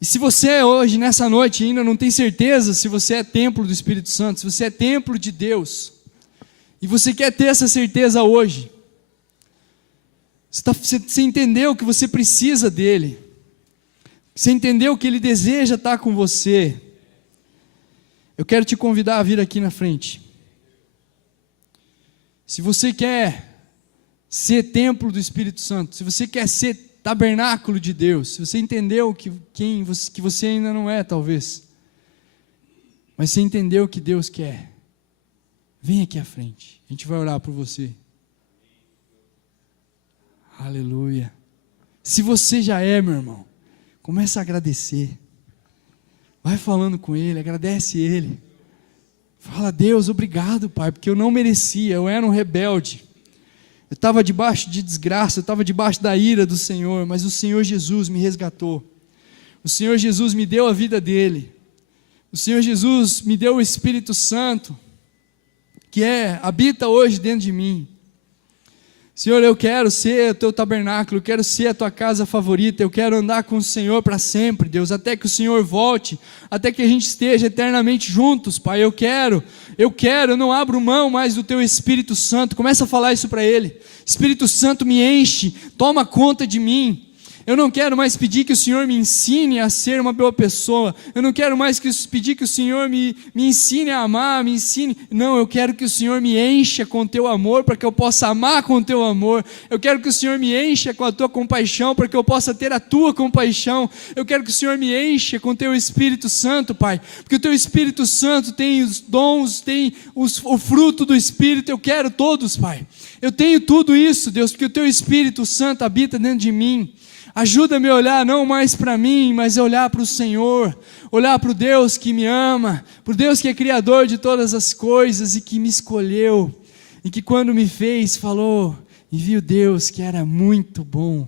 E se você hoje, nessa noite, ainda não tem certeza se você é templo do Espírito Santo, se você é templo de Deus, e você quer ter essa certeza hoje, você entendeu que você precisa dEle, você entendeu que Ele deseja estar com você, eu quero te convidar a vir aqui na frente. Se você quer ser templo do Espírito Santo, se você quer ser tabernáculo de Deus, se você entendeu que você ainda não é, talvez, mas você entendeu o que Deus quer, vem aqui à frente, a gente vai orar por você. Aleluia. Se você já é, meu irmão, começa a agradecer. Vai falando com Ele, agradece Ele. Fala: Deus, obrigado, Pai, porque eu não merecia, eu era um rebelde. Eu estava debaixo de desgraça, eu estava debaixo da ira do Senhor, mas o Senhor Jesus me resgatou. O Senhor Jesus me deu a vida dEle. O Senhor Jesus me deu o Espírito Santo, que habita hoje dentro de mim. Senhor, eu quero ser o teu tabernáculo, eu quero ser a tua casa favorita, eu quero andar com o Senhor para sempre, Deus, até que o Senhor volte, até que a gente esteja eternamente juntos, Pai. Eu não abro mão mais do teu Espírito Santo. Começa a falar isso para Ele. Espírito Santo, me enche, toma conta de mim. Eu não quero mais pedir que o Senhor me ensine a ser uma boa pessoa. Eu não quero mais pedir que o Senhor me ensine a amar, me ensine. Não, eu quero que o Senhor me encha com o teu amor, para que eu possa amar com o teu amor. Eu quero que o Senhor me encha com a tua compaixão, para que eu possa ter a tua compaixão. Eu quero que o Senhor me encha com o teu Espírito Santo, Pai, porque o teu Espírito Santo tem os dons, tem o fruto do Espírito. Eu quero todos, Pai. Eu tenho tudo isso, Deus, porque o teu Espírito Santo habita dentro de mim. Ajuda-me a olhar não mais para mim, mas a olhar para o Senhor, olhar para o Deus que me ama, para o Deus que é Criador de todas as coisas e que me escolheu, e que quando me fez, falou, e viu Deus que era muito bom.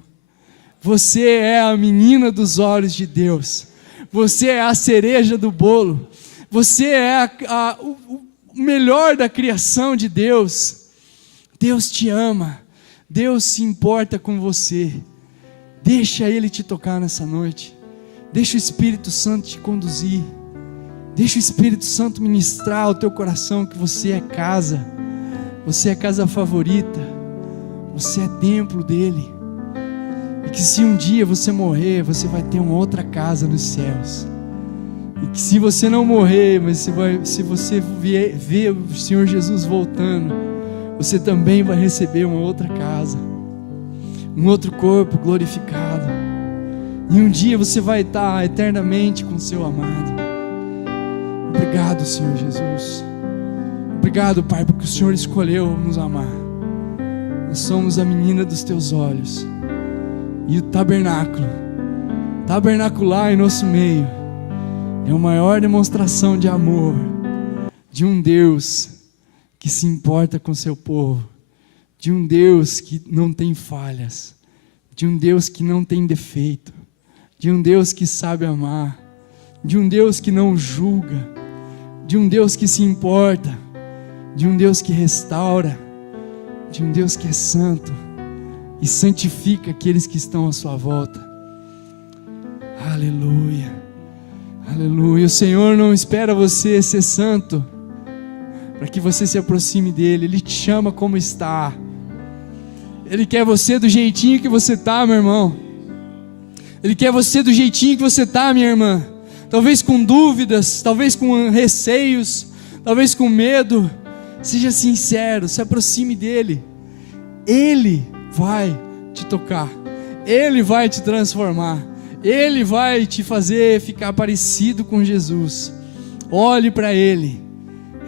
Você é a menina dos olhos de Deus, você é a cereja do bolo, você é o melhor da criação de Deus. Deus te ama, Deus se importa com você. Deixa Ele te tocar nessa noite. Deixa o Espírito Santo te conduzir. Deixa o Espírito Santo ministrar ao teu coração que você é casa. Você é casa favorita. Você é templo dEle. E que se um dia você morrer, você vai ter uma outra casa nos céus. E que se você não morrer, mas se você ver o Senhor Jesus voltando, você também vai receber uma outra casa, um outro corpo glorificado. E um dia você vai estar eternamente com o seu amado. Obrigado, Senhor Jesus. Obrigado, Pai, porque o Senhor escolheu nos amar. Nós somos a menina dos teus olhos. E o tabernacular em nosso meio, é a maior demonstração de amor de um Deus que se importa com seu povo, de um Deus que não tem falhas, de um Deus que não tem defeito, de um Deus que sabe amar, de um Deus que não julga, de um Deus que se importa, de um Deus que restaura, de um Deus que é santo e santifica aqueles que estão à sua volta. Aleluia, aleluia. O Senhor não espera você ser santo para que você se aproxime dEle. Ele te chama como está. Ele quer você do jeitinho que você está, meu irmão. Ele quer você do jeitinho que você está, minha irmã. Talvez com dúvidas, talvez com receios, talvez com medo. Seja sincero, se aproxime dEle. Ele vai te tocar, Ele vai te transformar, Ele vai te fazer ficar parecido com Jesus. Olhe para Ele,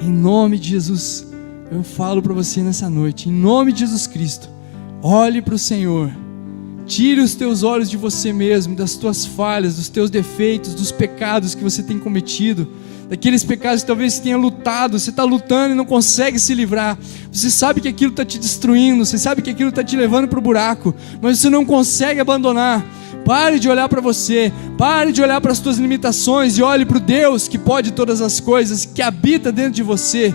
em nome de Jesus. Eu falo para você nessa noite, em nome de Jesus Cristo, olhe para o Senhor. Tire os teus olhos de você mesmo, das tuas falhas, dos teus defeitos, dos pecados que você tem cometido, daqueles pecados que talvez você tenha lutado. Você está lutando e não consegue se livrar. Você sabe que aquilo está te destruindo, você sabe que aquilo está te levando para o buraco, mas você não consegue abandonar. Pare de olhar para você, pare de olhar para as tuas limitações e olhe para o Deus que pode todas as coisas, que habita dentro de você.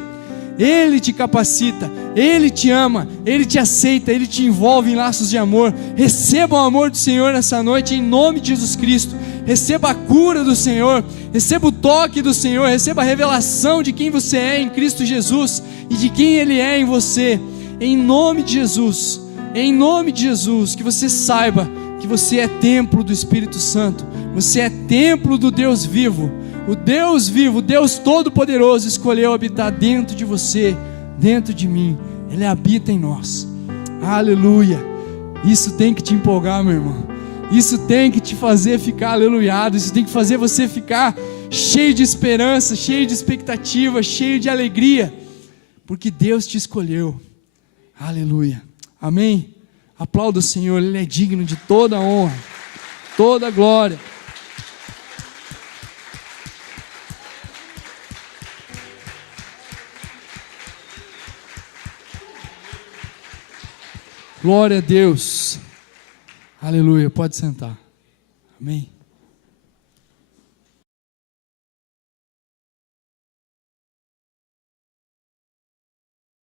Ele te capacita, Ele te ama, Ele te aceita, Ele te envolve em laços de amor. Receba o amor do Senhor nessa noite, em nome de Jesus Cristo. Receba a cura do Senhor, receba o toque do Senhor, receba a revelação de quem você é em Cristo Jesus e de quem Ele é em você, em nome de Jesus. Em nome de Jesus, que você saiba que você é templo do Espírito Santo, você é templo do Deus vivo. O Deus vivo, o Deus Todo-Poderoso escolheu habitar dentro de você, dentro de mim. Ele habita em nós. Aleluia. Isso tem que te empolgar, meu irmão. Isso tem que te fazer ficar aleluiado. Isso tem que fazer você ficar cheio de esperança, cheio de expectativa, cheio de alegria, porque Deus te escolheu. Aleluia. Amém? Aplauda o Senhor, Ele é digno de toda a honra, toda a glória. Glória a Deus. Aleluia. Pode sentar. Amém.